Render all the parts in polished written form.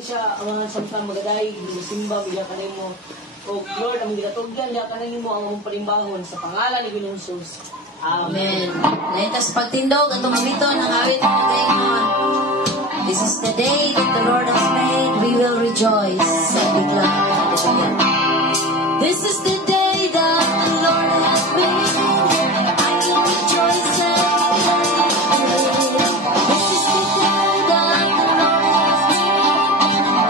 Siya ang mga samtang magaday, simba, bila ka mo. O Lord, ang ginatugyan, bila ka mo ang mong palimbahon sa pangalan ni Ginoong Jesus. Amen. Lentas pagtindog, atong amito ng awit na dayon. This is the day that the Lord has made. We will rejoice. Sa bigla. This is the day that the Lord has made. I will rejoice and be glad. This is the day that the Lord has made.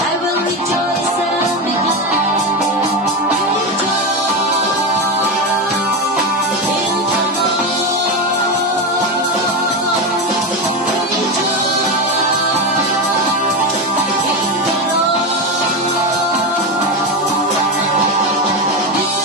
I will rejoice and be glad. This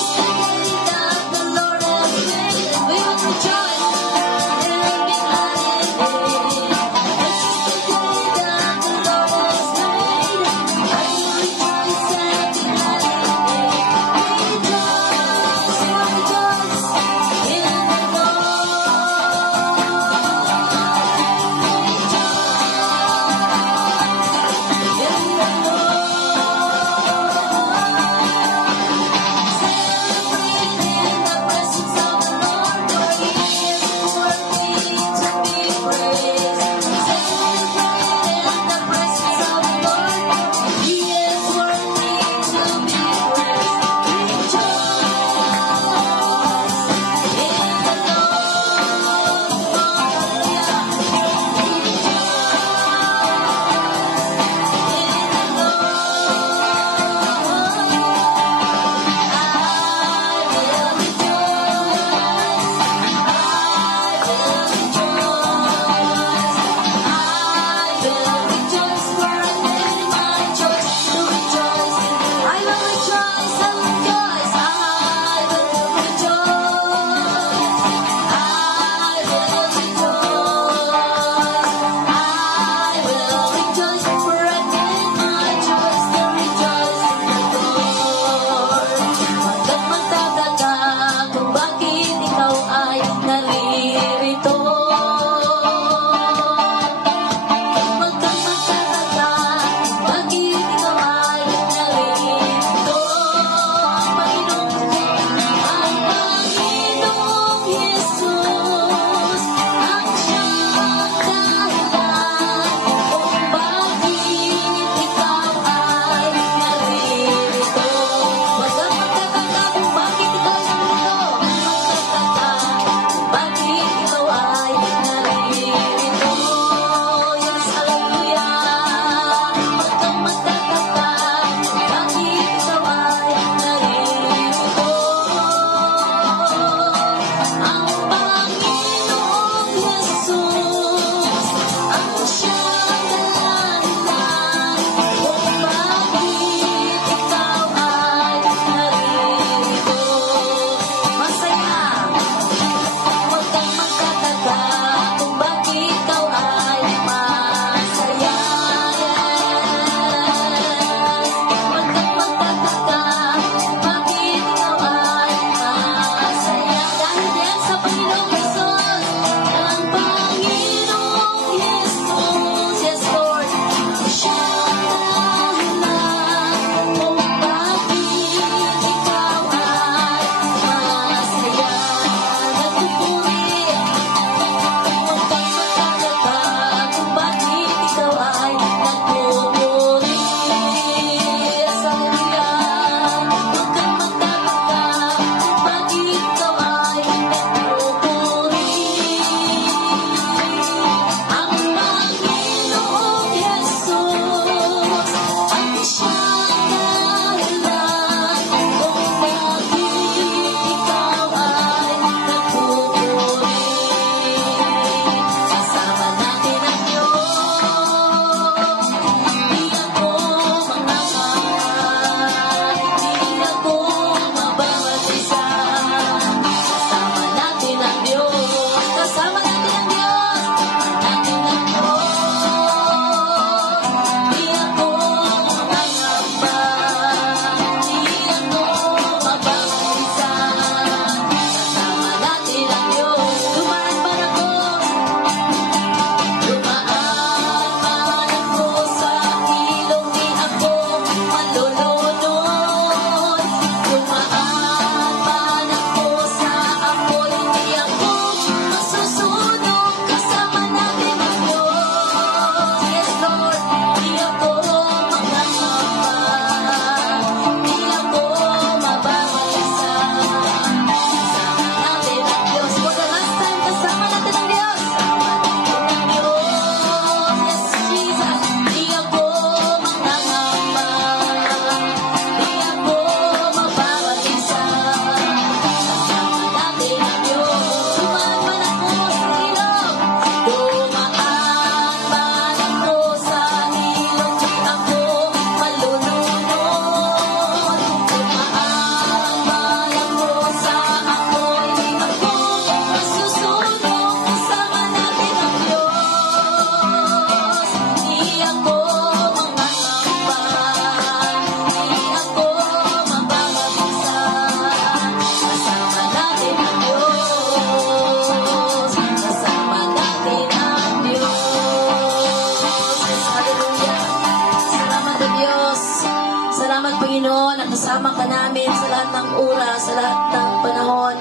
Panginoon, nakasama ka namin sa lahat ng oras, sa lahat ng panahon,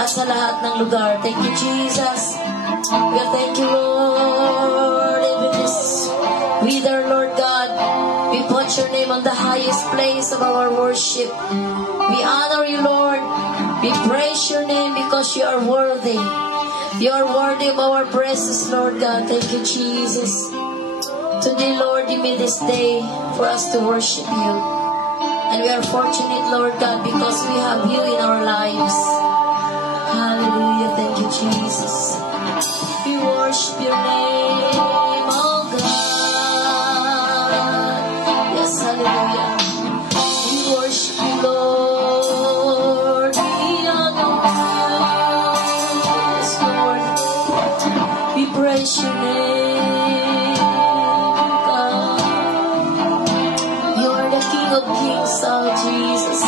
at sa lahat ng lugar. Thank you, Jesus. We thank you, Lord. Even this wither, Lord God, we put your name on the highest place of our worship. We honor you, Lord. We praise your name because you are worthy. You are worthy of our praises, Lord God. Thank you, Jesus. Today, Lord, you made this day for us to worship you. And we are fortunate, Lord God, because we have you in our lives. Hallelujah. Thank you, Jesus. We worship your name, oh God. Yes, hallelujah. We worship you, Lord. We honor you. Yes, Lord. We praise your name, God. You are the King of Kings, oh Jesus.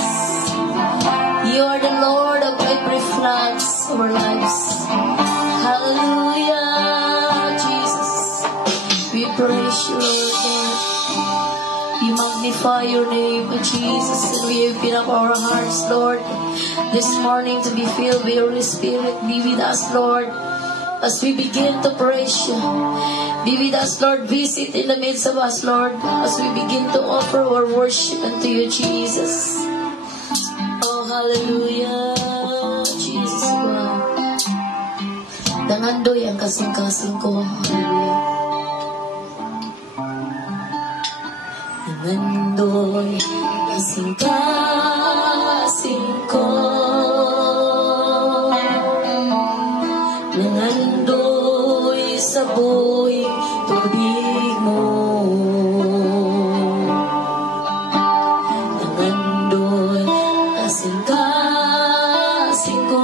You are the Lord of every floods of our lives. Hallelujah, Jesus. We praise you, Lord God. We magnify your name, Jesus, and we open up our hearts, Lord, this morning to be filled with your Holy Spirit. Be with us, Lord, as we begin to praise you. Be with us, Lord. Visit in the midst of us, Lord, as we begin to offer our worship unto you, Jesus. Oh, hallelujah, Jesus, God. Dangandoy ang kasing-kasing ko. Hallelujah. Dangandoy kasing-kasing ko. Dangandoy sa buhing tubig mo. Dangandoy kasing-kasing ko.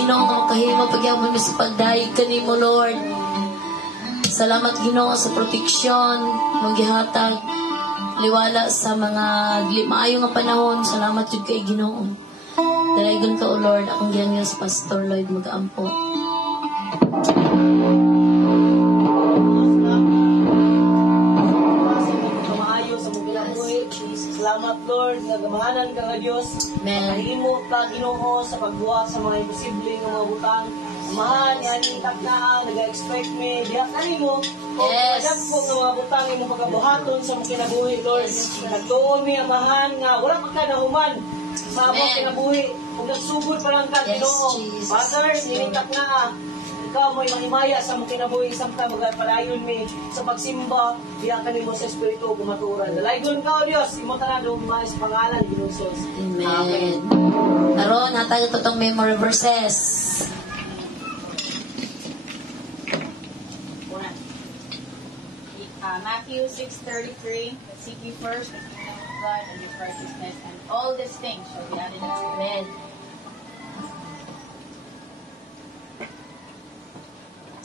Ginoo nga makahimo pagyapon mi sa pagdayeg kanimo Lord. Salamat Ginoo sa proteksyon mong gihatag liwala sa mga dili maayo nga panahon. Salamat jud kay Ginoo. Dalaygon ka o Lord akong giangyo sa Pastor Lloyd mag-ampo. Kamaayo sa mong kinabuhi. Salamat Lord, nga gamahanan ka nga Diyos. Amen. Nahimo ka Ginoo sa pagbuhat sa mga imposible nga mga butang. Amahan, yan yung takna, nag-expect me. Diyak na mo. Yes. Kung po ng mga butang yung pagkabuhaton sa mga kinabuhi, Lord. Nagtuon mi amahan nga, wala pa ka nahuman sa mga Amen. kinabuhi. Kung nagsugod pa lang ka, Yes, Ginoo. Jesus. Father, nilintak na ikaw mo'y mahimaya sa mga kinabuhi, samta magpalayon mi sa pagsimba, diyak ka mo sa Espiritu kumaturan. Dalaygon ka, O Diyos, imo tanan sa pangalan, Ginoo Jesus. Amen. Karon hatag ito tong memory verses. Matthew 6:33, seek ye first the kingdom of God and His righteousness, and all these things shall be added unto you. Amen.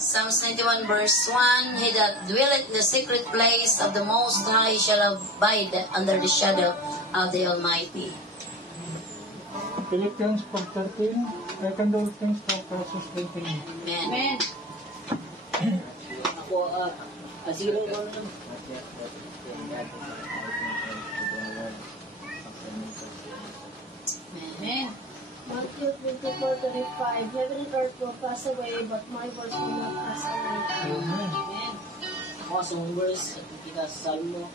Psalms 91 verse 1, He that dwelleth in the secret place of the Most High shall abide under the shadow of the Almighty. Philippians 4:13, 2 Corinthians 4:29. Amen. Amen. Ako, asirong ko na. Amen. Matthew 24:25. Heaven and earth will pass away, but my words will not pass away. Amen. Amen. Ako sa mga verse, kita sa sabi mo.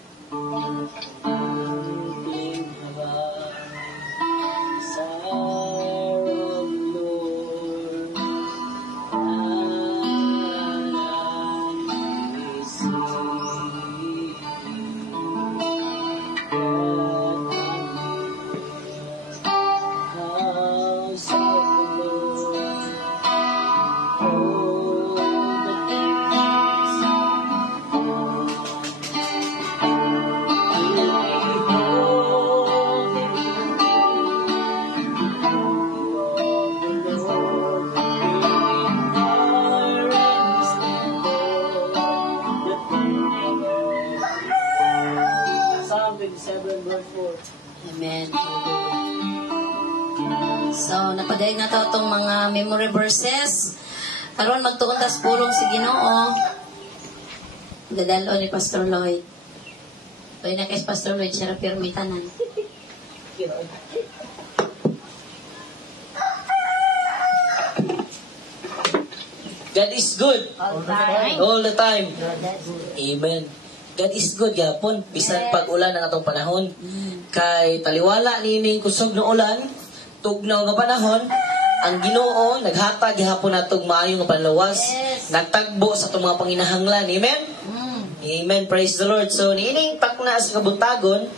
Piling haba sa Lord, Psalm 27 verse 4. Amen. So, napadaig na to itong mga memory verses. Karon magtuon tas pulong si Ginoo. Dadalo ni Pastor Lloyd. Pwede na kay Pastor Lloyd, siya ra pirmi tanan. God is good All the time. all the time. Amen. God is good yapon bisan pag ulan ang atong panahon. Kay taliwala nining kusog ng ulan, tugnaw nga panahon, ang Ginoo naghatag gihapon natong maayo nga panluwas. Yes. Nagtagbo sa atong mga panginahanglan. Amen. Amen. Praise the Lord. So niining takna sa kabuntagon,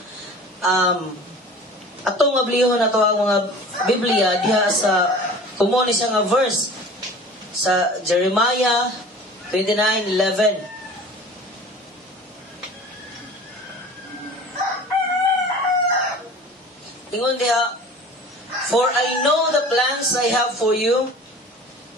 atong mablihon nato ang mga Biblia diha sa kumon siya nga verse sa Jeremiah 29:11. Ingon diha, for I know the plans I have for you,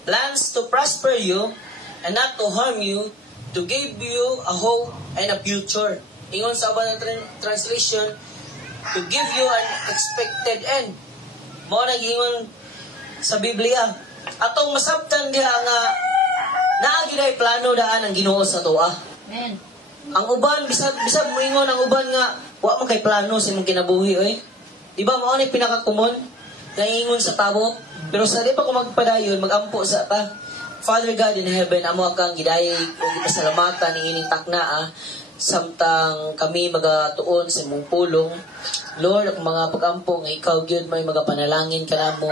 plans to prosper you, and not to harm you, to give you a hope and a future. Ingon sa abang translation, to give you an expected end. Mao nang ingon sa Biblia. Atong masabtan diha nga naa gyud ay plano daan ang Ginoo sa tuwa. Amen. Ang uban bisag moingon ang uban nga wa man kay plano sa imong kinabuhi oy. Di ba mao ni pinaka-common nga ingon sa tabo? Pero sa di pa ko magpadayon magampo sa ta. Father God in heaven, amo kang gidayeg ug pasalamatan ni ining takna samtang kami magatuon sa imong pulong. Lord, ang mga pagampo nga ikaw gyud may magapanalangin kanamo.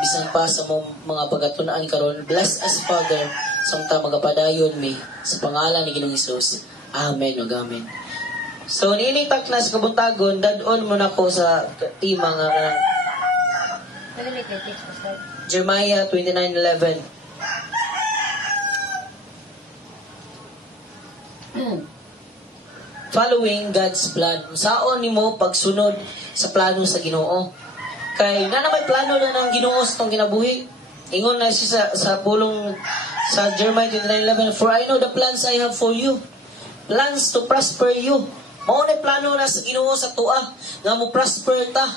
Bisan pa sa mong mga pagatunan karon, bless us Father samtang magapadayon mi sa pangalan ni Ginoong Hesus. Amen ug amen. So niining takna sa kabuntagon, dadon mo na ko sa tema nga Jeremiah 29:11. Following God's plan. Saon nimo pagsunod sa plano sa Ginoo? Kay na may plano na ng Ginoo sa tong kinabuhi. Ingon na siya sa pulong sa Jeremiah 29:11, "For I know the plans I have for you, plans to prosper you." Mao na plano na sa Ginoo sa tuwa nga mo prosper ta.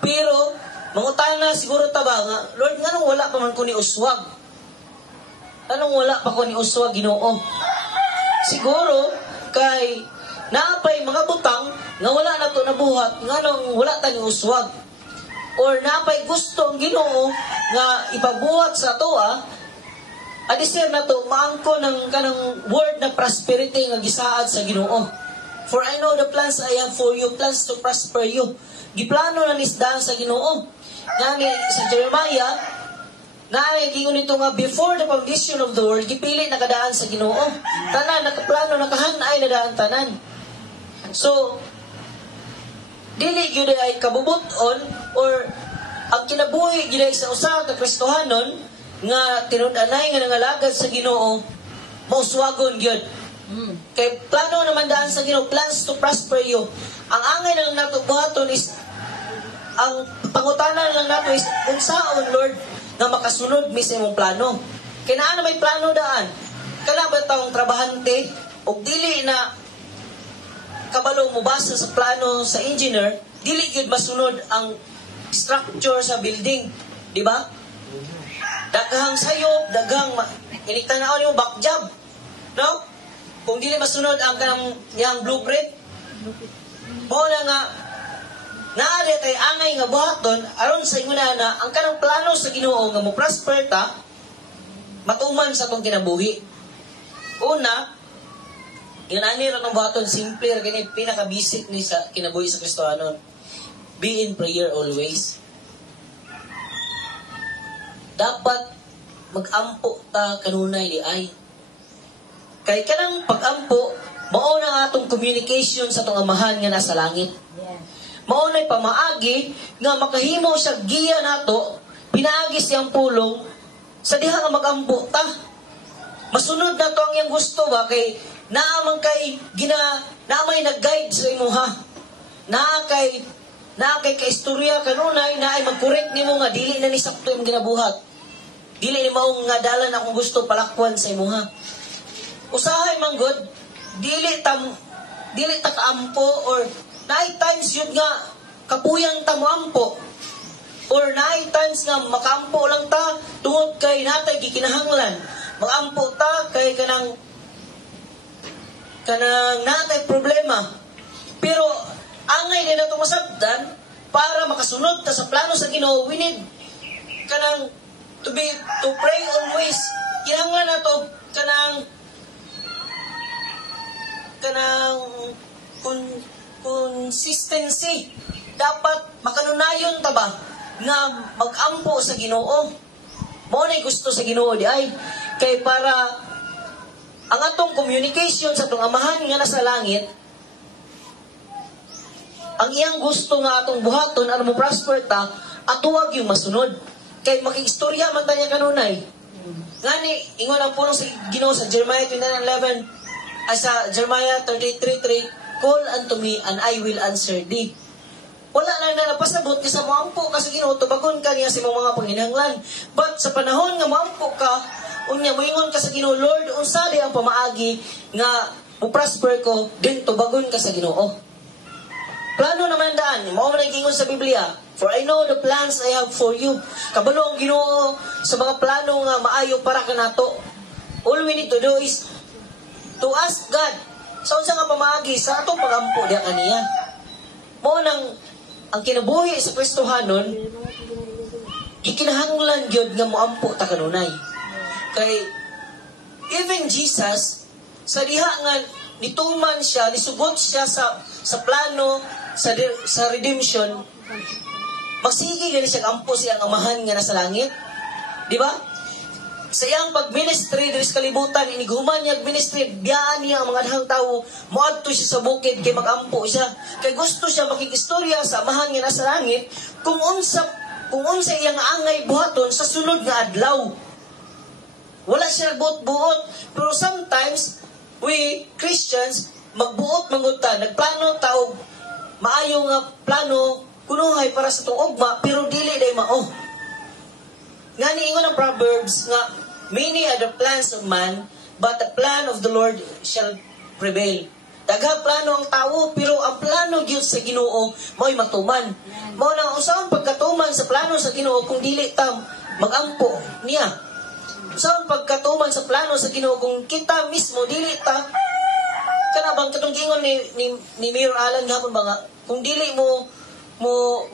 Pero mangutana siguro ta ba nga, Lord, nganong wala pa man ko ni uswag? Anong wala pa ko ni uswag, Ginoo? Siguro kay naapay mga butang nga wala na to nabuhat, nganong wala ta ni uswag? Or naapay gusto ang Ginoo nga ipabuhat sa toa, adisir na to maangko ng kanang word na prosperity nga gisaad sa Ginoo. For I know the plans I have for you, plans to prosper you. Giplano na nisdaan sa Ginoo. Ngani sa Jeremiah, gingon nito nga before the foundation of the world, gipili nakadaan sa Ginoo. Tanan nakaplano, nakahanay na daan tanan. So dili gyud ay kabubuton or ang kinabuhi gyud ay sa usa ka Kristohanon nga tinud-anay nga nangalagad sa Ginoo, mauswagon gyud. Kay plano naman daan sa Ginoo, plans to prosper you. Ang angay lang nato buhaton is, ang pangutanan lang nato is, unsaon Lord nga makasunod mi sa imong plano. Kay naa na may plano daan. Kana ba taong trabahante og dili na kabalo mo basa sa plano sa engineer, dili gyud masunod ang structure sa building, di ba? Daghang sayop, daghang iniktan-aon mo back job. No? Kung dili masunod ang kanang yang blueprint, mo na nga naali tay angay nga buhaton aron sa inguna na ang kanang plano sa Ginoo nga mo prosper ta matuman sa tong kinabuhi. Una, yun ani ra tong buhaton simple ra kini pinaka-basic ni sa kinabuhi sa Kristohanon. Be in prayer always. Dapat mag-ampo ta kanunay di ay. Kay kanang pag-ampo, mao na atong communication sa atong amahan nga nasa langit. Mao na'y pamaagi nga makahimo siya giya nato, pinaagi siyang pulong sa diha nga mag-ampo ta. Masunod na to ang iyang gusto ba kay naamang kay naamay nag-guide sa imuha. Naa kay kaistorya kanunay na ay mag-correct nimo nga dili na ni sakto imong ginabuhat. Dili ni mao nga dalan akong gusto palakwan sa imuha. Usahay man God, dili ta kaampo or naay times yun nga kapuyang ta mo ampo or naay times nga makampo lang ta tungod kay natay gikinahanglan. Magampo ta kay kanang natay problema. Pero angay din nato masabdan para makasunod ta sa plano sa Ginoo, we need kanang to pray always. Kinahanglan nato kanang consistency. Dapat makanunayon ta ba nga mag-ampo sa Ginoo. Mao nay gusto sa Ginoo di ay kay para ang atong communication sa atong amahan nga nasa langit, ang iyang gusto nga atong buhaton aron mo prosper ta, atuwag yung masunod. Kay makiistorya man ta niya kanunay. Ngani ingon ang pulong sa Ginoo sa Jeremiah 29:11 sa Jeremiah 33:3, "Call unto me and I will answer thee." Wala lang na napasabot ni sa moampo kasi Ginoo tubagon ka niya sa mga panginahanglan. But sa panahon nga moampo ka, unya moingon ka sa Ginoo, Lord, unsa di ang pamaagi nga mo-prosper ko, din tubagon ka sa Ginoo. Plano naman daan, mao man gingon sa Biblia, "For I know the plans I have for you." Kabalo ang Ginoo sa mga plano nga maayo para kanato. All we need to do is to ask God, sa unsa nga pamaagi sa atong pagampo diha kaniya. Mao nang ang kinabuhi sa Kristohanon, ikinahanglan gyud nga moampo ta kanunay. Kay even Jesus sa diha nga nituman siya, nisugot siya sa plano sa redemption, magsige gani siya ampo siyang amahan nga nasa langit. Di ba? Sa iyang pag-ministry diri sa kalibutan, iniguman niya ministry, biyaan niya ang mga dahang tao, moadto siya sa bukid kay magampo siya. Kay gusto siya makikistorya sa amahan nga nasa langit kung unsa iyang angay buhaton sa sunod nga adlaw. Wala siya buot-buot, pero sometimes we Christians magbuot manguta, nagplano tao, maayo nga plano kunuhay para sa itong ugma, pero dili day mao. Nga niingon ang Proverbs nga, many are the plans of man, but the plan of the Lord shall prevail. Dagha plano ang tao, pero ang plano gyud sa Ginoo mo'y matuman. Mao nang usaon pagkatuman sa plano sa Ginoo kung dili ta magampo niya. Usaon pagkatuman sa plano sa Ginoo kung kita mismo dili ta kanabang katong gingon ni Mayor Alan gahapon ba nga, kung dili mo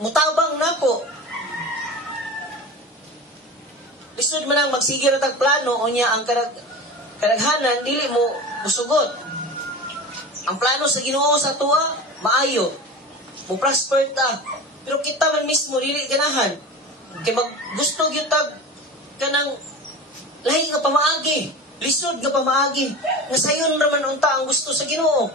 mutabang nako. Lisod man ang magsigir tag plano unya ang kadaghanan dili mo musugot. Ang plano sa Ginoo sa tuwa maayo. Mo prosper ta. Pero kita man mismo dili ganahan. Kay gusto gyud tag kanang lahi nga pamaagi, lisod nga pamaagi. Nga sayon raman unta ang gusto sa Ginoo.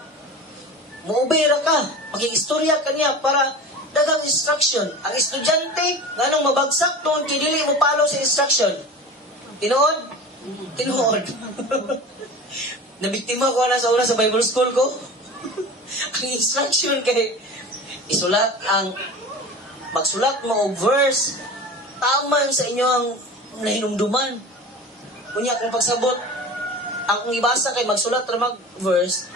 Muobey ra ka, makiistorya kaniya para daghang instruction. Ang estudyante, nganong mabagsak doon, kay dili mo follow sa instruction. Tinuod? Tinuod. Nabiktima ko na sa una sa Bible school ko. Ang instruction kay magsulat mo og verse, taman sa inyo ang nahinumduman. Kunya kung pagsabot, ang ibasa kay magsulat ra mag verse,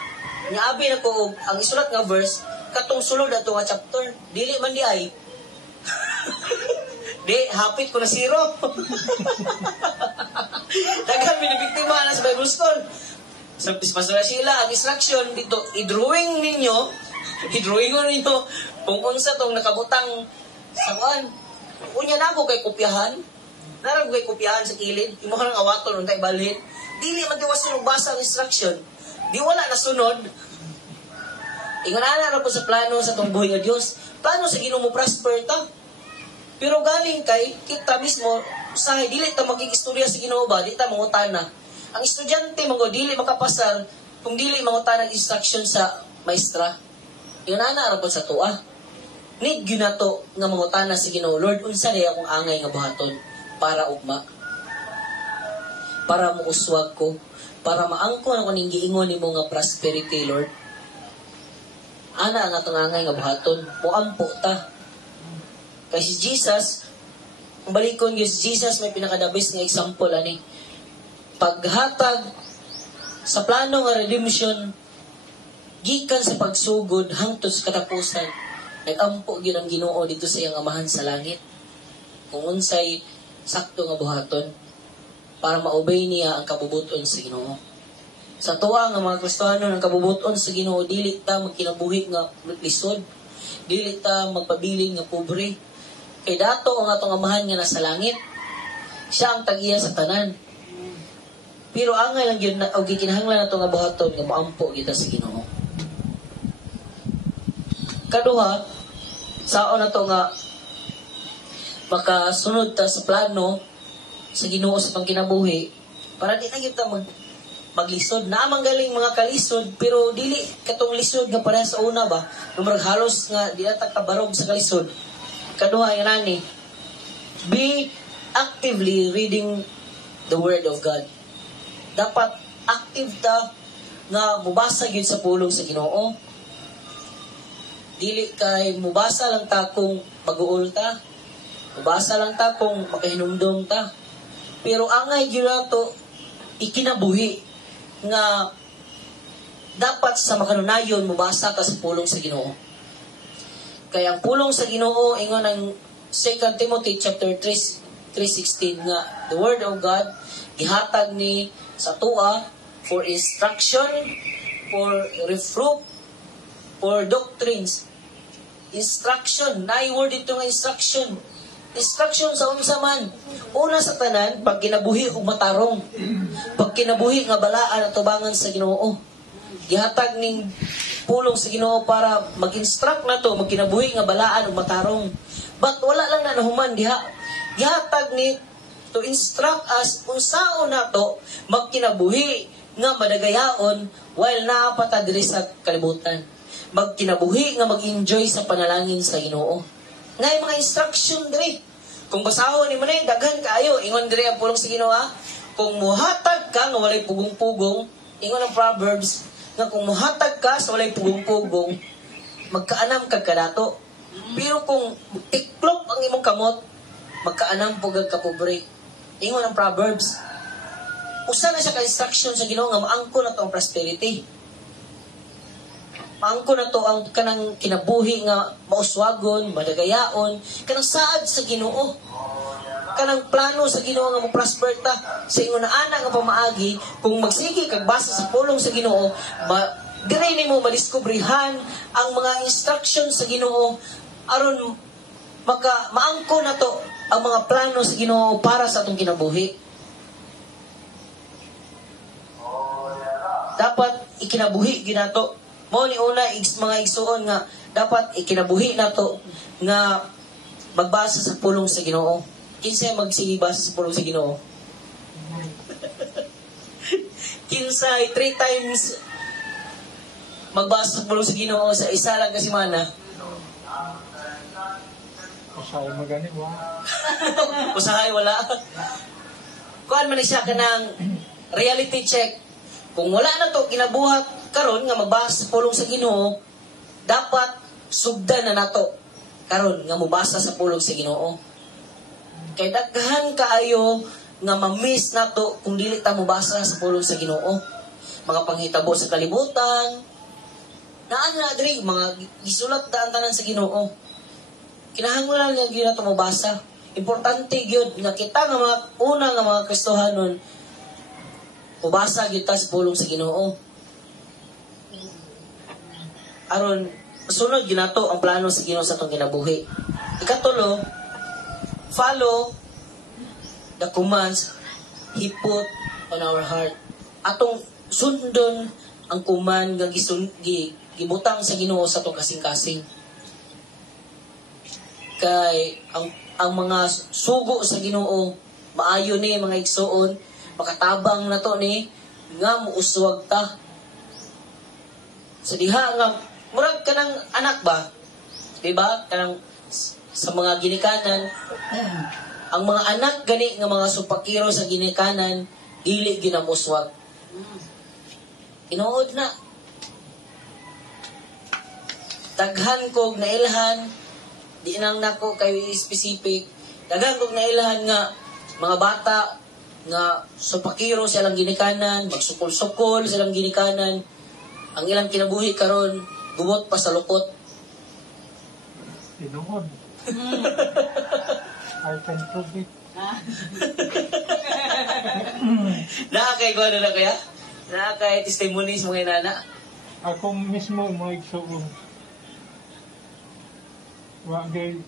nya abi na ko ang isulat nga verse, katong sulod ato nga chapter, dili man di ay. Di, hapit ko na zero. Dagan binibiktima na sa Bible school. Sa pastora sila, ang instruction dito, i-drawing ninyo kung unsa tong nakabutang sa kuan. Unya na ako kay kopyahan. Narag kay kopyahan sa kilid. Imo ka nang awaton untay balhin. Dili man tiwas sunod basa ang instruction. Di wala na sunod. Ingon ana ra po sa plano sa tong buhay nga Dios. Plano sa Ginoo mo prosper ta. Pero galing kay kita mismo sa dili ta magig-istorya sa Ginoo ba, di ta mangutana. Ang estudyante mga dili makapasar kung dili mangutana ng instruction sa maestra. Ingon ana ra po sa tuwa. Need gyud nato nga mangutana sa Ginoo, Lord, unsa day akong angay nga buhaton para ugma? Para muuswag ko, para maangkon ako ning giingon nimo nga prosperity, Lord. Ana ang atong angay nga buhaton, muampo ta. Kay si Jesus, ang balikon gyud si Jesus may pinakadabis nga example ani. Paghatag sa plano nga redemption gikan sa pagsugod hangtod sa katapusan, nag-ampo gyud ang Ginoo dito sa iyang amahan sa langit. Kung unsay sakto nga buhaton para maobey niya ang kabubuton sa Ginoo. Sa tuwa nga mga Kristiyano ang kabubuton sa Ginoo, dili ta magkinabuhi nga lisod, dili ta magpabiling nga pobre. Kay dato ang atong amahan nga nasa langit, siya ang tag-iya sa tanan. Pero angay lang yun o gikinahanglan nato nga buhaton nga maampo kita sa Ginoo. Kaduha, saon na to nga makasunod ta sa plano sa Ginoo sa tong kinabuhi para di na kita maglisod. Naamang galing mga kalisod pero dili katong lisod nga para sa una ba, numrag halos nga di ata kabarog sa kalisod. Kaduha yan ani, be actively reading the Word of God. Dapat active ta nga mubasa gyud sa pulong sa Ginoo. Dili kay mubasa lang ta kung mag-uol ta. Mubasa lang ta kung makahinumdum ta. Pero angay gyud nato ikinabuhi nga dapat sa makanunayon mubasa ka sa pulong sa Ginoo. Kaya ang pulong sa Ginoo ingon ang 2 Timothy chapter 3:16 nga the Word of God gihatag ni sa tuwa for instruction, for reproof, for doctrines. Instruction, na-word ito nga instruction. Instruction sa unsa man. Una sa tanan, pag kinabuhi og matarong. Pag kinabuhi nga balaan at tubangan sa Ginoo. Gihatag ning pulong sa Ginoo para mag-instruct na to, magkinabuhi nga balaan og matarong. But wala lang na nahuman diha. Gihatag ni to instruct us unsaon nato magkinabuhi nga madagayaon while naapata diri sa kalibutan. Magkinabuhi nga mag-enjoy sa panalangin sa Ginoo. Ngay mga instruction diri. Kung basahon ni manay daghan kaayo ingon diri ang pulong sa Ginoo ha. Kung muhatag ka nga walay pugong-pugong, ingon ang Proverbs nga kung muhatag ka sa walay pugong-pugong, magkaanam kag kadato. Pero kung tiklop ang imong kamot, magkaanam pug ka pobre. Ingon ang Proverbs. Usa na siya ka instruction sa Ginoo nga maangko na to ang prosperity. Maangko na to ang kanang kinabuhi nga mauswagon, madagayaon, kanang saad sa Ginoo. Kanang plano sa Ginoo nga mo-prosper ta sa ingon na ana nga pamaagi kung magsige kag basa sa pulong sa Ginoo, dire nimo madiskubrihan ang mga instruction sa Ginoo aron maangko na to ang mga plano sa Ginoo para sa atong kinabuhi. Dapat ikinabuhi ginato. Mao ni una mga igsuon nga dapat ikinabuhi nato nga magbasa sa pulong sa Ginoo. Kinsay magsige basa sa pulong sa Ginoo? Kinsay 3 times magbasa sa pulong sa Ginoo sa isa lang ka semana? Usahay magani ba? Usahay wala. Kuan man siya kanang reality check. Kung wala na to kinabuhat karon nga magbasa sa pulong sa Ginoo, dapat sugdan na nato karon nga mobasa sa pulong sa Ginoo. Kay daghan kaayo nga ma-miss nato kung dili ta mobasa sa pulong sa Ginoo. Mga panghitabo sa kalibutan, naan na diri mga gisulat daan tanan sa Ginoo. Kinahanglan nga gyud nato mobasa. Importante gyud nga kita nga mga una nga mga Kristohanon mobasa gyud ta sa pulong sa Ginoo. Aron sunod ginato ang plano sa Ginoo sa atong kinabuhi. Ikatulo, follow the commands He put on our heart. Atong sundon ang command nga gibutang sa Ginoo sa atong kasing-kasing. Kay ang mga sugo sa Ginoo maayo ni mga igsoon, makatabang na to ni nga muuswag ta. Sa diha nga murag kanang anak ba? Diba? Kanang sa mga ginikanan, ang mga anak gani nga mga supakiro sa ginikanan, dili ginamuswag. Inuod na. Daghan kog nailhan, di nang nako kay specific. Daghan kog nailhan nga mga bata nga supakiro silang ginikanan, magsukol-sukol silang ginikanan. Ang ilang kinabuhi karon gubot pa sa lukot. Tinuod. I can prove it. Nakakay ko na kaya? Nakakay testimonies mga inana? Ako mismo mga igsuon. Wagay,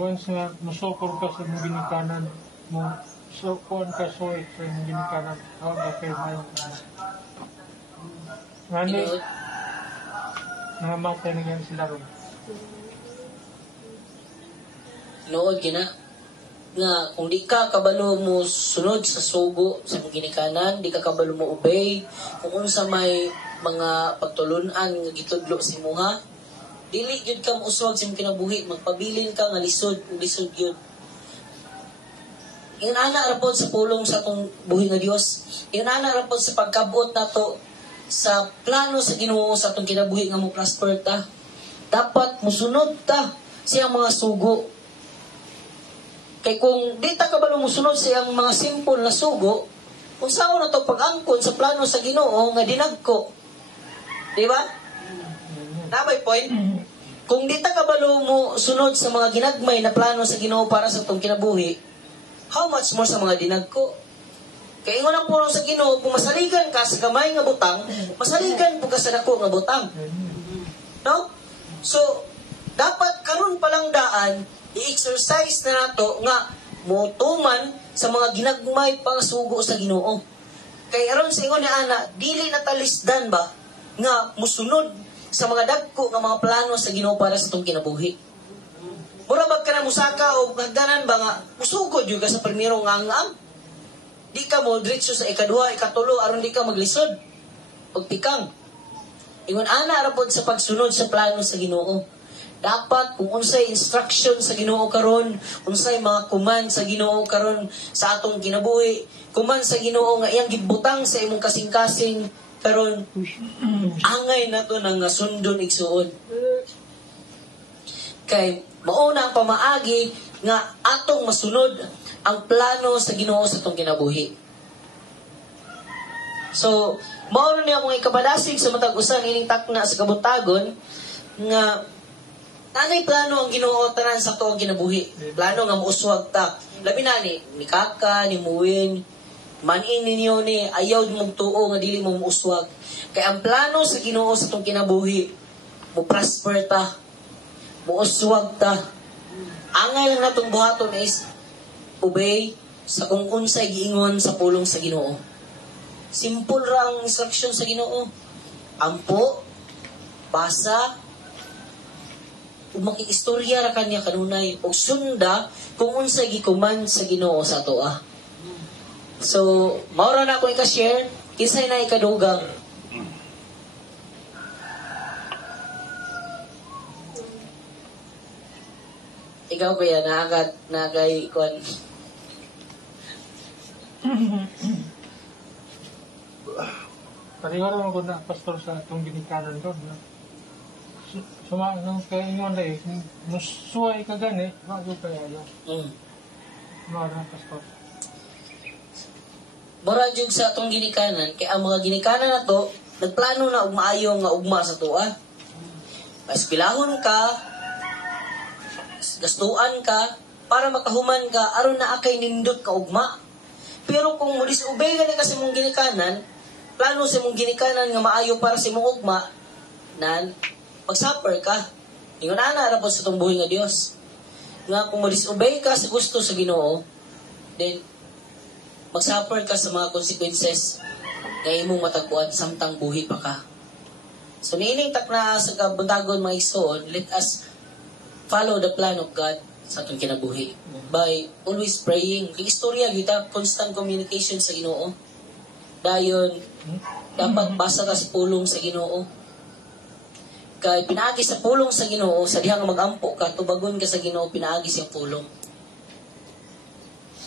once na masukor ka sa mga ginikanan mo, sukuan ka soy sa mga ginikanan, wag kay mayo. Ngani, nangamatay na yan sila ron. Nood gina nga kung di ka kabalo mo sunod sa sugo sa mga ginikanan, di ka kabalo mo obey, kung unsa may mga pagtulunan nga gitudlo si muha, dili gyud ka mouswag sa imong kinabuhi, magpabilin ka nga lisod gyud. Ingon ana ra pod sa pulong sa atong buhi nga Dios. Ingon ana ra pod sa pagkabot nato sa plano sa Ginoo sa atong kinabuhi nga mo prosper ta. Dapat musunod ta siyang mga sugo. Kay kung di ta kabalo musunod siyang mga simple na sugo, kung saan na to pag-angkon sa plano sa Ginoo nga dinagko. Di ba? Namay point? Kung di ta kabalo mo sunod sa mga ginagmay na plano sa Ginoo para sa atong kinabuhi, how much more sa mga dinagko? Kaya ingon ang pulong sa Ginoo, kung masaligan ka sa kamay nga butang, masaligan po ka sa dako nga butang. No? So, dapat karon palang daan, i-exercise na nato nga motuman sa mga ginagmay pang sugo sa Ginoo. Kaya aron sa ingon ni ana, dili natalisdan ba nga musunod sa mga dagko nga mga plano sa Ginoo para sa itong kinabuhi. Mura ba ka na musaka o hagdanan ba nga musugod yung ka sa primero nga ang di ka mo diretso sa ikadua, ikatulo, aron di ka maglisod. Pagpikang. Ingon ana rapod sa pagsunod sa plano sa Ginoo. Dapat kung unsay instruction sa Ginoo karon, unsay mga command sa Ginoo karon sa atong kinabuhi, command sa Ginoo nga iyang gibutang sa imong kasing-kasing karon, angay nato nang sundon igsuon. Kay mao na ang pamaagi nga atong masunod ang plano sa Ginoo sa itong kinabuhi. So, mao na niya akong ikapadasig sa matag usan ining takna sa kabuntagon nga nanay plano ang Ginoo tanan sa tuong kinabuhi. Plano nga muuswag ta. Labi na ni Kaka, ni Muwin, manin ninyo ni ayaw mong tuo nga dili mo muuswag. Kay ang plano sa Ginoo sa tuong kinabuhi, mo prosper ta, muuswag ta. Angay lang natong buhaton is obey sa kung unsay giingon sa pulong sa Ginoo. Simple ra ang instruction sa Ginoo. Ampo, basa, ug makiistorya ra kanya kanunay ug sunda kung unsay gikuman sa Ginoo sa atoa. So, mao ra na ako i-share kisay na ikadugang. Ikaw kaya nagay kon. Pareho naman ko na, pastor, sa itong ginikanan ko. Nung kaya ingon na musuway ka gani, bago kaya yun. Mara, pastor. Mura jud sa itong ginikanan, kaya ang mga ginikanan na to, nagplano na og maayo nga ugma sa tuwa. Paspilahon ka, gastuan ka, para makahuman ka, aron na akay nindot ka ugma. Pero kung mo disobey ka kasi mong ginikanan, plano sa mong ginikanan nga maayo para sa mong ugma, nan, mag-suffer ka. Ingon ana ra po sa itong buhay nga Dios. Nga kung mo disobey ka sa gusto sa Ginoo, then, mag-suffer ka sa mga consequences na imong matagpuan samtang buhi pa ka. So, niining takna sa kabuntagon mga igsoon, let us follow the plan of God sa atong kinabuhi by always praying. Kay istorya kita constant communication sa Ginoo. Dayon dapat basa ka sa pulong sa Ginoo. Kay pinaagi sa pulong sa Ginoo, sa dihang magampo ka, tubagon ka sa Ginoo, pinaagi siyang pulong.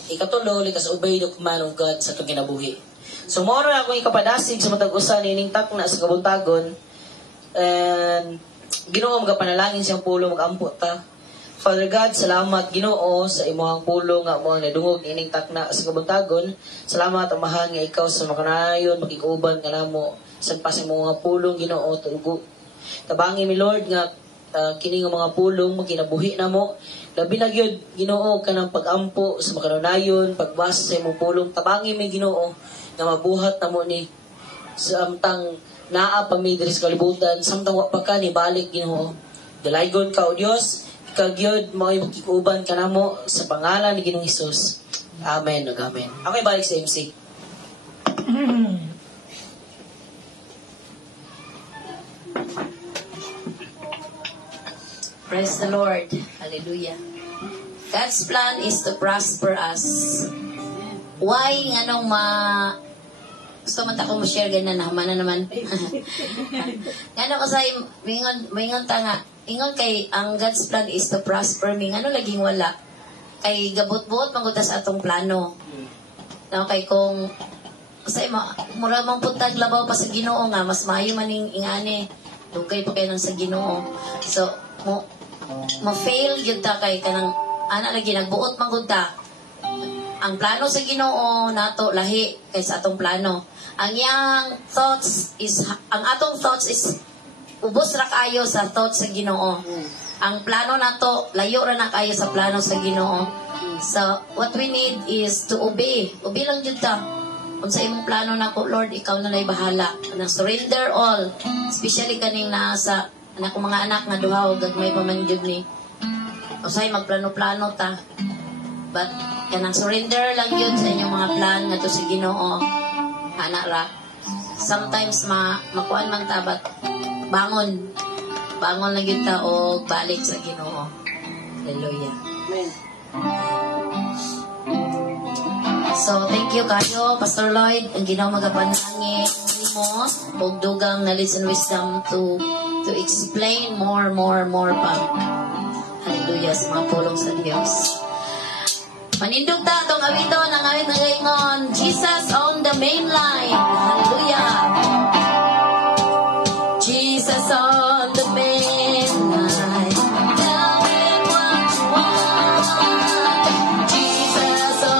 Ikatulo, likas obey the command of God sa itong kinabuhi. So, moro na akong ikapadasig sa matag-usan nining takna sa kabuntagon. And Ginoo magapanalangin siyang pulong magampo ta. Father God, salamat Ginoo sa imong pulong nga mo nadungog ining takna sa kabuntagon. Salamat amahan nga ikaw sa makanayon makiguban kanamo sa pas imong mga pulong Ginoo tugo. Tabangi mi Lord nga kini nga mga pulong magkinabuhi namo. Labi na gyud Ginoo kanang pagampo sa makanayon, pagbasa sa imong pulong. Tabangi mi Ginoo nga mabuhat namo ni samtang naa pa mi diri sa kalibutan, samtang wa pa ka ni balik Ginoo. Dalaygon ka o Dios, kagyod mo ay makikuban ka na mo sa pangalan ni Ginoong Hesus. Amen ug amen. Okay, balik sa MC. Praise the Lord. Hallelujah. God's plan is to prosper us. Why nganong gusto man ta ko ma-share ganyan na naman. Ngano kasi mingon ta nga ingon kay ang God's plan is to prosper me. Ngano laging wala. Kay gabot-buot manguta sa atong plano. Now kay kung kasi mura mang puntag labaw pa sa Ginoo nga mas maayo man ning ingani. Dugay pa kay nang sa Ginoo. So mo fail gyud ta kay kanang ana lagi nagbuot manggod ta. Ang plano sa Ginoo nato lahi kay sa atong plano. Ang atong thoughts is ubos ra kayo sa thoughts sa Ginoo. Ang plano nato layo ra na kayo sa plano sa Ginoo. So what we need is to obey. Obey lang jud ta. Kung sa imong plano nako, Lord, ikaw na lay bahala. Nang surrender all, especially kaning nasa anak ko mga anak nga duha og gagmay pa man jud ni. Usay magplano-plano ta. But kanang surrender lang yun sa inyong mga plan nga to sa Ginoo. Anak ra. Sometimes makuan man ta but bangon lang yun ta o balik sa Ginoo. Hallelujah. Amen. So thank you kayo Pastor Lloyd ang Ginoo magapanangin mo og dugang knowledge and wisdom to explain more pa. Hallelujah sa mga pulong sa Diyos. Manindog ta itong awiton ang awit na gaingon Jesus on the main line. Hallelujah. Jesus on the main line. Tell me what you want. Jesus on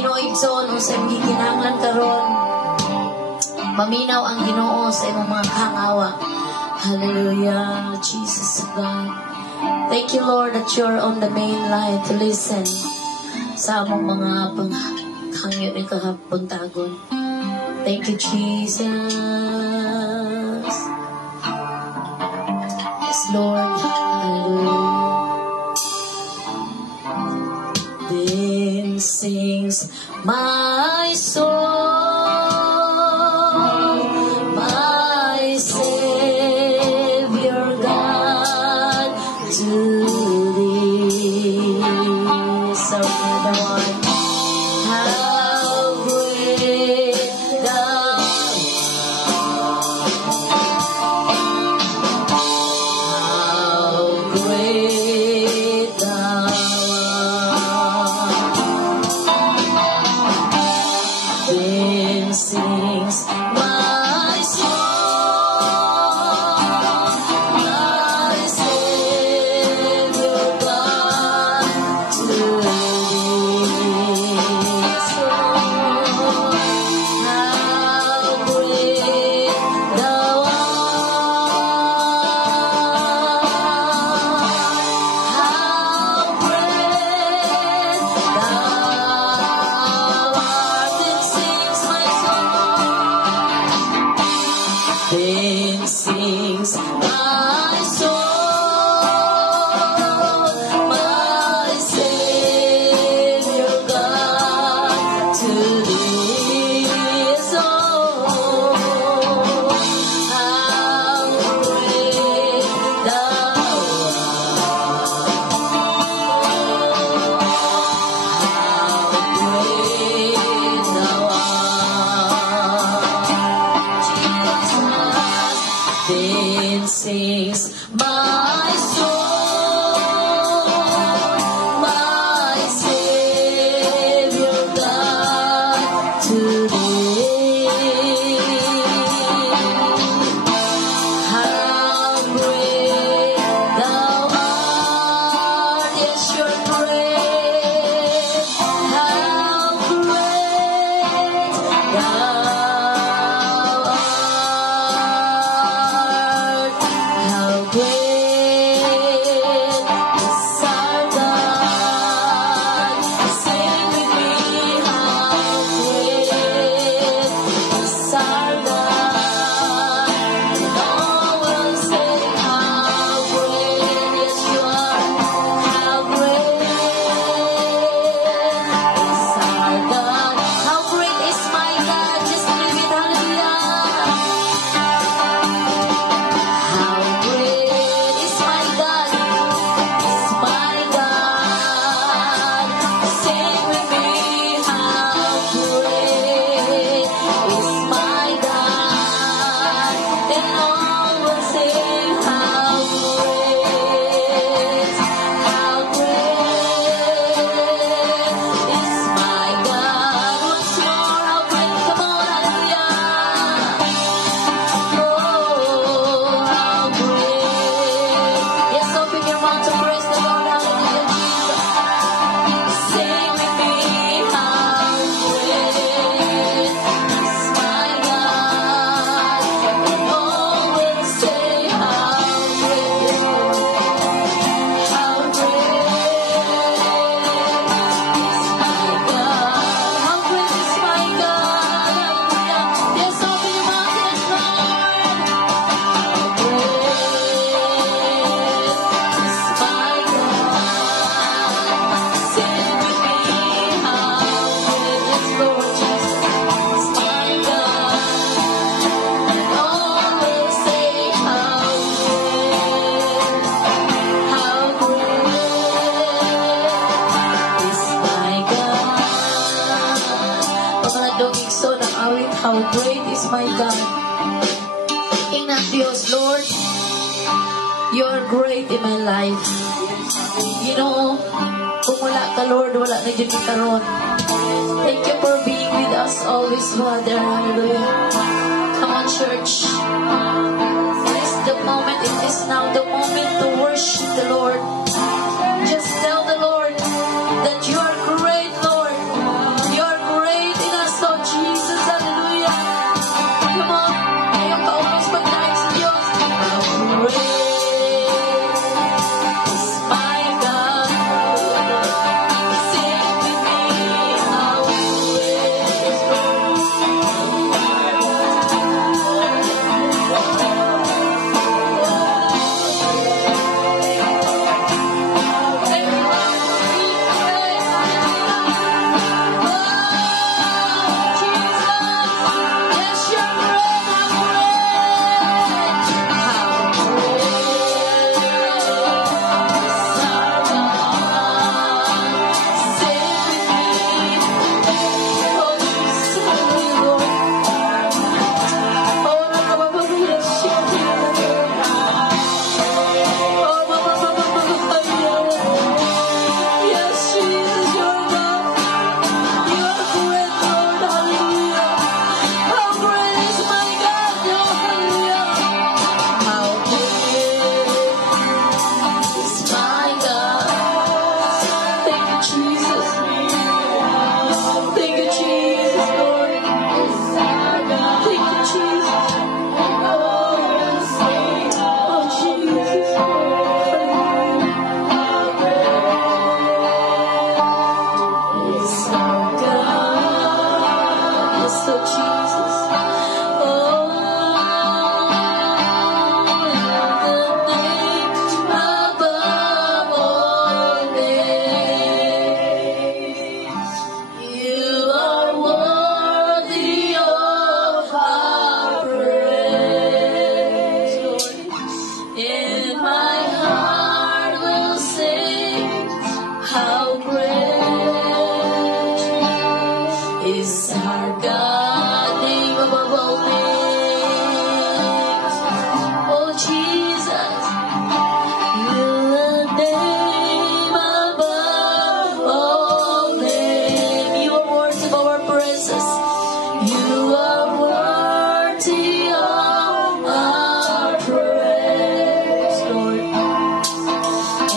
Ginoo igsoon unsa imong gikinahanglan karon. Maminaw ang Ginoo sa imong mga kangawa. Hallelujah, Jesus God. Thank you, Lord, that you're on the main line to listen sa among mga panghangyo ni kahapon-tagon. Thank you, Jesus. Yes, Lord. Hallelujah. Then sings my soul, my Savior God, to thee. So another one. How great thou how great thou art. Then sings my soul, my Savior God, to thee. So how great thou art, how great thou art. Then sings my soul, my Savior God, to thee. So how great thou then sings my soul, my Savior God, to thee. How great thou art, yes, you're great. How great thou art. How great is our God. Sing with me, how great is our God. And all will say, how great, yes, you are. How great is our God. How great is my God. Just believe it, hallelujah. How great is my God, is my God. Sing with me, how great is my God. And all will sing, how great is my God. Once more, how great, come on, hallelujah. Oh, how great. Yes, open your mouth to praise the Lord. Hallelujah, Jesus. Sing with me, how great is my God. And all will say, how great is my God. How great is my God. Hallelujah. Yes, open your mouth, yes, Lord. How great is my God. Inang Diyos, Lord, you're great in my life. You know, kung wala ka, Lord, wala na dyan kita ron. Thank you for being with us always, Father. Hallelujah. Come on, church. It is the moment, it is now the moment to worship the Lord. Just tell the Lord that you are great, Lord. You are oh Jesus. Oh, the name above all names. You are worthy of our praise, Lord. And my heart will sing how great is our God, name above all names. Oh Jesus, you are name above all names. You are worthy of our praises. You are worthy of our praise, Lord.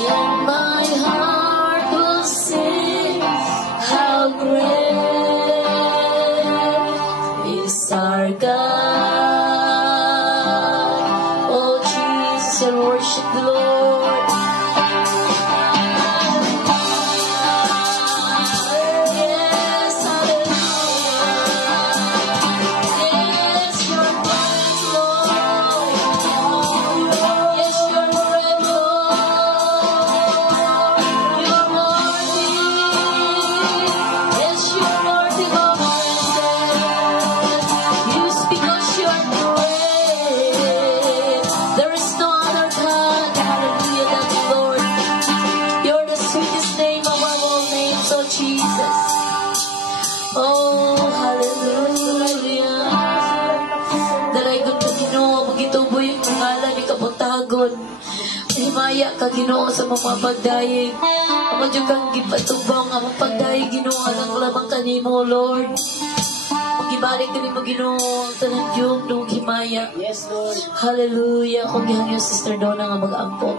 And my heart will sing how great is our God. Oh Jesus, I worship the Lord. Yes, hallelujah. Yes, your praise, Lord. Yes, your praise, Lord. You are worthy. Yes, you are worthy of our praises. Yes, because you are great. There is no other God. Hallelujah, than the Lord. You're the sweetest name above all names, oh Jesus. Oh, hallelujah. Daraygon ka Ginoo, magituboy ang pangalan ni Kabuntagon. Himaya ka Ginoo sa mga pagdayeg. Amo jud kang gipatubang ang pagdayeg Ginoo alang lamang kanimo, Lord. Magibalik kanimo Ginoo ang tanang Diyog nung himaya. Yes, Lord. Hallelujah. Kung gihang yung Sister Donna nga mag-ampo.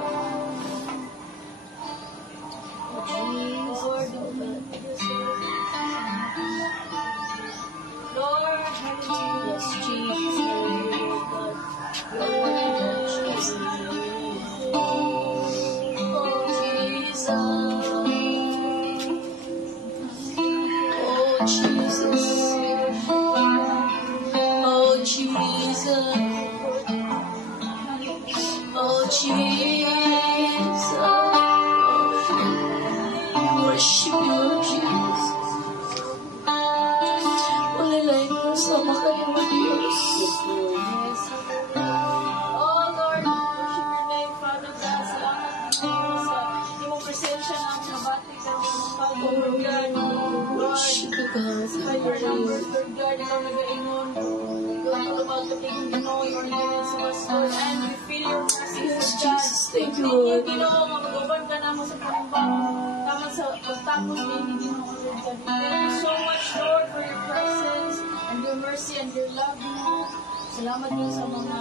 Yes, Jesus. Oh, Jesus. Oh, Jesus. Worship you, Jesus. Walilay mo sa makalimang Diyos. Oh Lord, worship your name, Father God. Salamat po sa iyong presensya ng nabati kami ng Lord God. Worship you, God. By your numbers, Lord God, ikaw nag-aingon. Lord, lumagating Ginoo, your name sa us, Lord, and we feel your presence, Yes, Lord God. Jesus. Thank you, Lord. Ginoo, mag-uban ka naman sa panumbahan. Tama sa pagtapos ni Ginoo, Lord God. Thank you so much, Lord, for your presence and your mercy and your love, Ginoo. Salamat din sa mga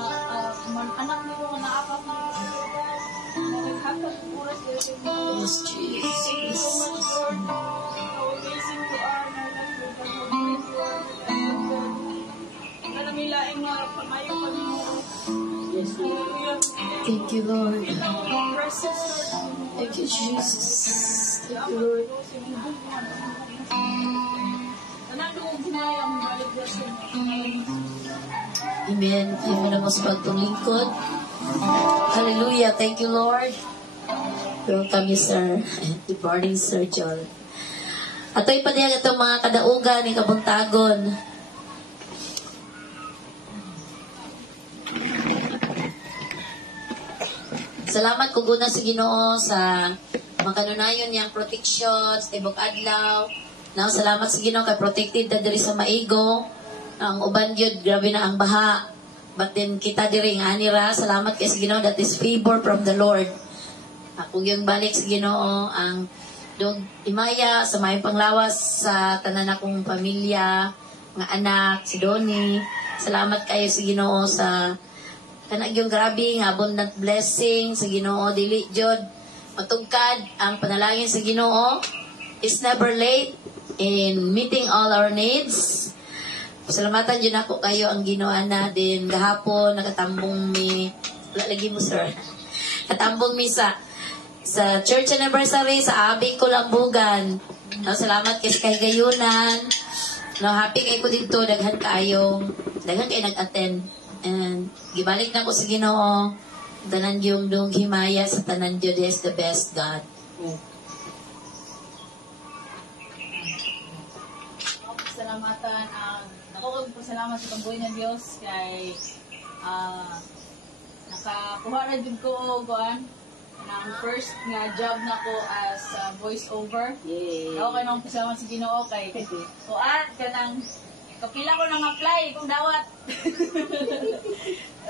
anak mo mga naakap mo, Lord God. Naghatag ng oras kayo sa inyo. Yes, Jesus. Lord, how amazing you are, my life, Lord God. How great you are, Lord God. Nanamilaing nga, pamayo pa niyo. Yes, Lord. Hallelujah. Thank you, Lord. Ito ang presence, Lord. Thank you, Jesus. Thank you, Lord. Amen. Amen na mo sa pagtulingkod. Hallelujah. Thank you, Lord. Welcome you, sir. Good morning, Sir John. Ato'y paniyag itong mga kadaugan ni Kabuntagon. Salamat kung guna sa Ginoo sa makanunayon niyang protection sa tibok adlaw. Now, salamat sa Ginoo kay protected na diri sa maigo. Ang uban gyud grabe na ang baha. But then kita diri nga anira, salamat kay sa Ginoo, that is favor from the Lord. Kung yung balik sa Ginoo ang dog imaya sa may panglawas sa tanan akong pamilya, nga anak, si Donnie. Salamat kayo sa Ginoo sa kanang yung grabe nga abundant blessing sa Ginoo, dili jud matugkad ang panalangin sa Ginoo is never late in meeting all our needs. Salamatan dyan ako kayo ang Ginoo na din gahapon nakatambong mi wala lagi mo sir katambong mi sa church anniversary sa Abi Kulambugan. Salamat kay Gayunan. No, happy kay ko dito, daghan kayo nag-attend. And gibalik na ko sa Ginoo, tanan yung dong himaya sa tanan Diyo, is the best God. Salamatan ako pasalamat sa kamboy ng Dios kay nakakuha na jud ko og ang first nga job na ko as voice over. Yay. Ako kay nang pasalamat sa Ginoo kay kuan kanang kapila ko nang apply kung dawat.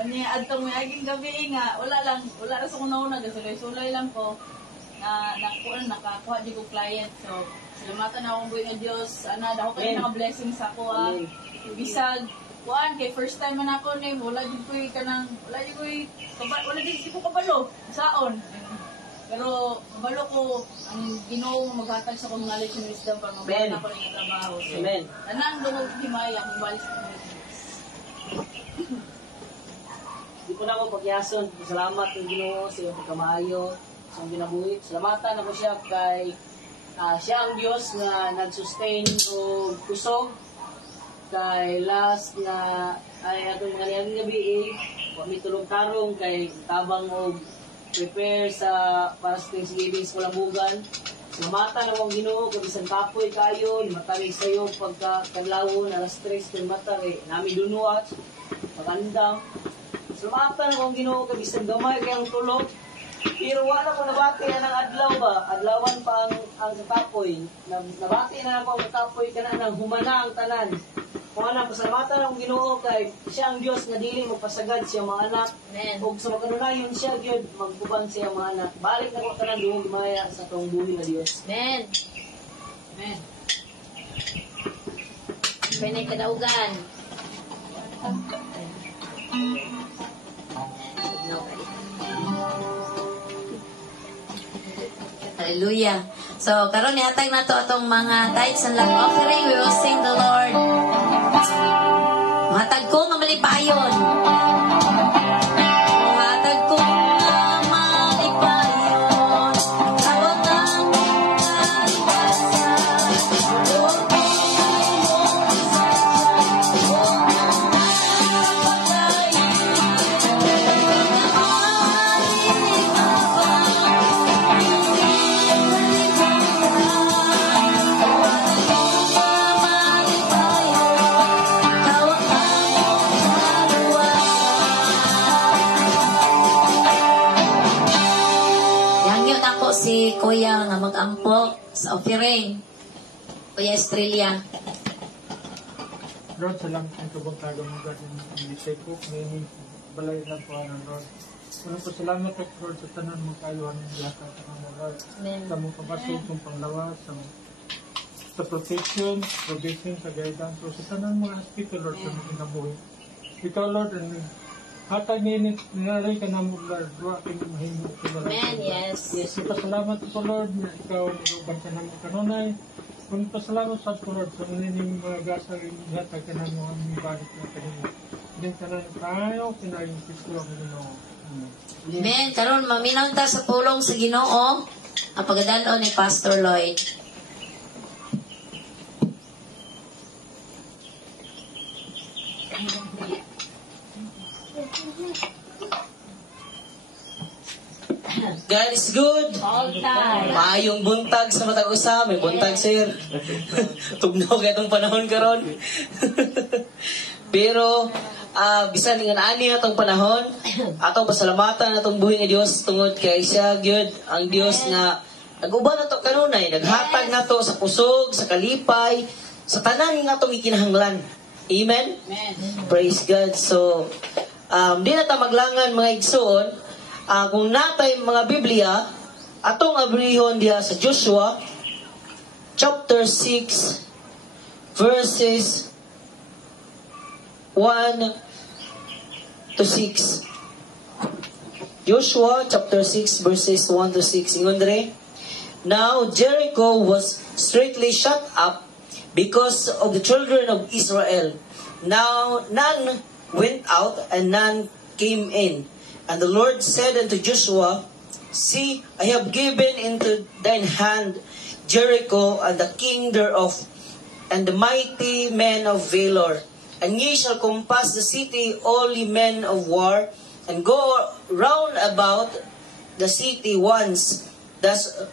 Ani adtong miaging gabi nga wala lang sa una sulay lang ko nakakuha di ko client. So salamatan akong buhay ng Diyos. Dako kayo mga blessings ako. Bisag, kuan kay first time man ako ni wala di ko kabalo saon. Pero kabalo ko ang Ginoo maghatag sa kong knowledge and wisdom para mabuhat ako ng trabaho. So, Amen. Tanang dungog himaya kung balik sa Di ko na ako pagyason. Salamat ng Ginoo sa iyong pagkamayo, sa iyong ginabuhi. Salamatan ako siya kay siya ang Diyos na nag-sustain o kusog kay last na ay atong mga gabi kami tulong tarong kay tabang og prepare para sa Thanksgiving sa Kulambugan. Salamatan akong Ginoo kung isang kapoy kayo, matalig sa iyo pagkakanlawon, alas 3 kung mata kay nami dunuat, magandang. Salamatan akong Ginoo kung isang gamay kayang tulog. Pero wala ko nabati ng adlaw ba? Adlawan pa ang kapoy. Nabati na ako ang kapoy ka na nang humana ang tanan. Kung anak, pasalamatan akong Ginoo kay siya ang Diyos na dili magpasagad siya mga anak. Amen. Ug sa makanunayon siya gyud magkuban siya mga anak. Balik na ko tanan duhog maya sa tong buhi na Dios. Amen. Amen. Pinay kadaugan. Hallelujah. So, karon nihatag na to atong mga tithes and love offering. We will sing the Lord. Matag ko nga malipayon. Matag ko nga malipayon. Tawag ang kalikasan. Huwag mo mong isasyan. Huwag mo patayin. Si Kuya nga mag-ampok sa offering. Kuya Estrella. Lord, salamat ang kabuntagang mga gagawin ko. Ngayon, balay lang po ng Lord. Unang po salamat at Lord sa tanan mo kayuhan ng lahat at mga Lord. Amen. Sa mong kabasog, sa panglawas, sa protection, provision, sa guidance. So, sa tanan mga hospital, Lord, sa mga kinabuhi. Ikaw, Lord, hatag ninit, nilari ka na mo, Lord, duwa kayo mahingo ko, Lord. Amen, yes. Yes, pasalamat po, Lord, na ikaw nag-uban sa namin kanunay. Kung pasalamat sa po, Lord, sa manining mga gasa rin, hatag ka na mo ang balik na kanina. Din ka na tayo, kinayong Kristo ang Ginoo. Amen. Karon maminaw ta sa pulong sa Ginoo ang pagdadalo ni Pastor Lloyd. God is good. All time. Maayong buntag sa matag usa, may buntag sir. Tugnaw kay itong panahon karon. Pero bisan nga ani atong panahon, atong pasalamatan atong buhi nga Dios tungod kay siya gyud ang Dios nga nag-uban nato kanunay, naghatag nato sa kusog, sa kalipay, sa tanan nga atong ikinahanglan. Amen. Amen. Praise God. So di na ta maglangan mga igsoon. Kung natay mga Biblia, atong abrihon diha sa Joshua chapter 6 verses 1 to 6. Joshua chapter 6 verses 1 to 6. Ingon dire, now Jericho was straightly shut up because of the children of Israel. Now none went out and none came in. And the Lord said unto Joshua, see, I have given into thine hand Jericho and the king thereof, and the mighty men of valor. And ye shall compass the city, all ye men of war, and go round about the city once. Thus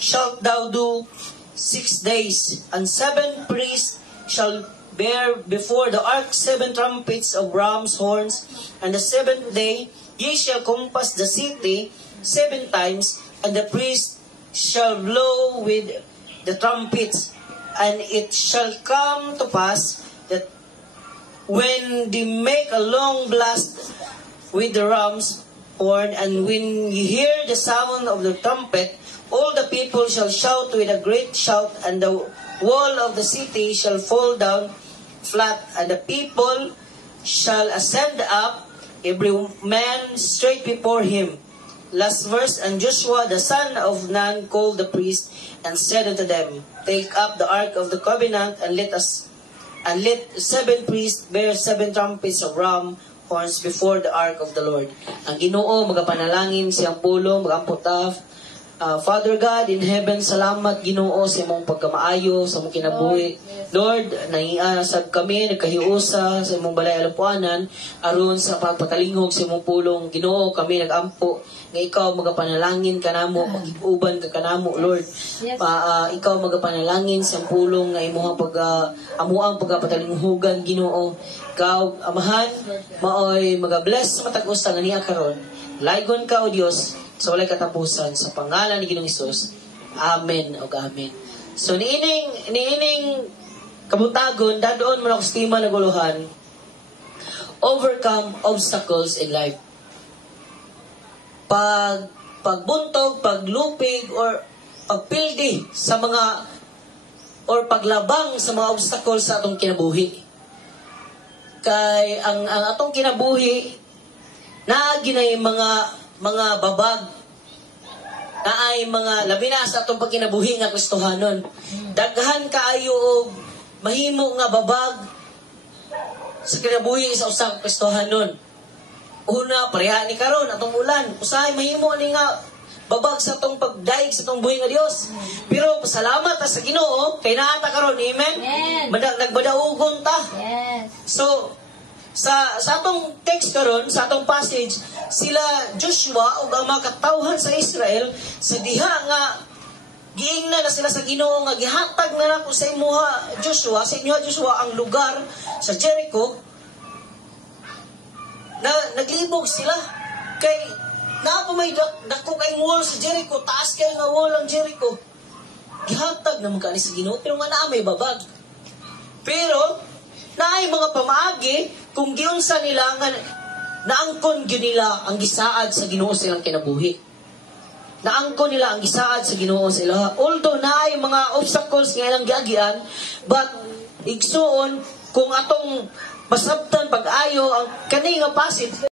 shalt thou do 6 days, and 7 priests shall bear before the ark 7 trumpets of ram's horns, and the 7th day ye shall compass the city 7 times, and the priest shall blow with the trumpets. And it shall come to pass that when they make a long blast with the ram's horn, and when ye hear the sound of the trumpet, all the people shall shout with a great shout, and the wall of the city shall fall down flat, and the people shall ascend up, every man straight before him. Last verse, and Joshua the son of Nun called the priest, and said unto them, Take up the ark of the covenant, and let 7 priests bear 7 trumpets of ram horns before the ark of the Lord. Ang Ginoo magapanalangin siyang pulong, magamputaf. Father God in heaven, salamat Ginoo sa imong pagkamaayo, sa imong kinabuhi. Lord, naiasab kami, nagkahiusa sa imong balay alapuanan, aron sa pagpatalingog sa imong pulong. Ginoo, kami nagampo, nga ikaw magapanalangin kanamo, mag-uban ka kanamo, Lord. Ikaw magapanalangin sa pulong nga imuhang amuang pagpatalinghugan, Ginoo. Ikaw, Amahan, maoy magabless sa matag usa nga niya karon. Laygon ka, O Dios, sa walay katapusan, sa pangalan ni Ginoong Hesus. Amen o amen. So, niining kabutagon, dadoon mo na kustima na guluhan, overcome obstacles in life. Pagbuntog, paglupig, or pagpildi sa mga, or paglabang sa mga obstacles sa atong kinabuhi. Kay, ang atong kinabuhi, naginay mga babag, na ay mga labi na sa atong pagkinabuhi nga Kristohanon. Daghan kaayo og mahimo nga babag sa kinabuhi sa usang Kristohanon. Una, pareha ni karon atong ulan. Usahay mahimo ni nga babag sa atong pagdaig sa atong buhi nga Dios. Pero salamat ta sa Ginoo kay naa ta karon, amen. Nagbadaugon ta. Yes. So sa atong text karon, sa atong passage, sila Joshua ug ang mga katawhan sa Israel sa diha nga giingna na sila sa Ginoo nga gihatag na nako sa imuha Joshua, ang lugar sa Jericho. Na naglibog sila kay na may dako kay wall sa Jericho, taas kay nga wall ang Jericho. Gihatag naman kani sa Ginoo pero nga naa may babag. Pero naay mga pamaagi kung giunsa nila nga naangkon gyud nila ang gisaad sa Ginoo silang kinabuhi. Naangkon nila ang gisaad sa Ginoo sila. Although naay mga obstacles nga ilang giagian, but igsuon kung atong masabtan pag-ayo ang kani nga passage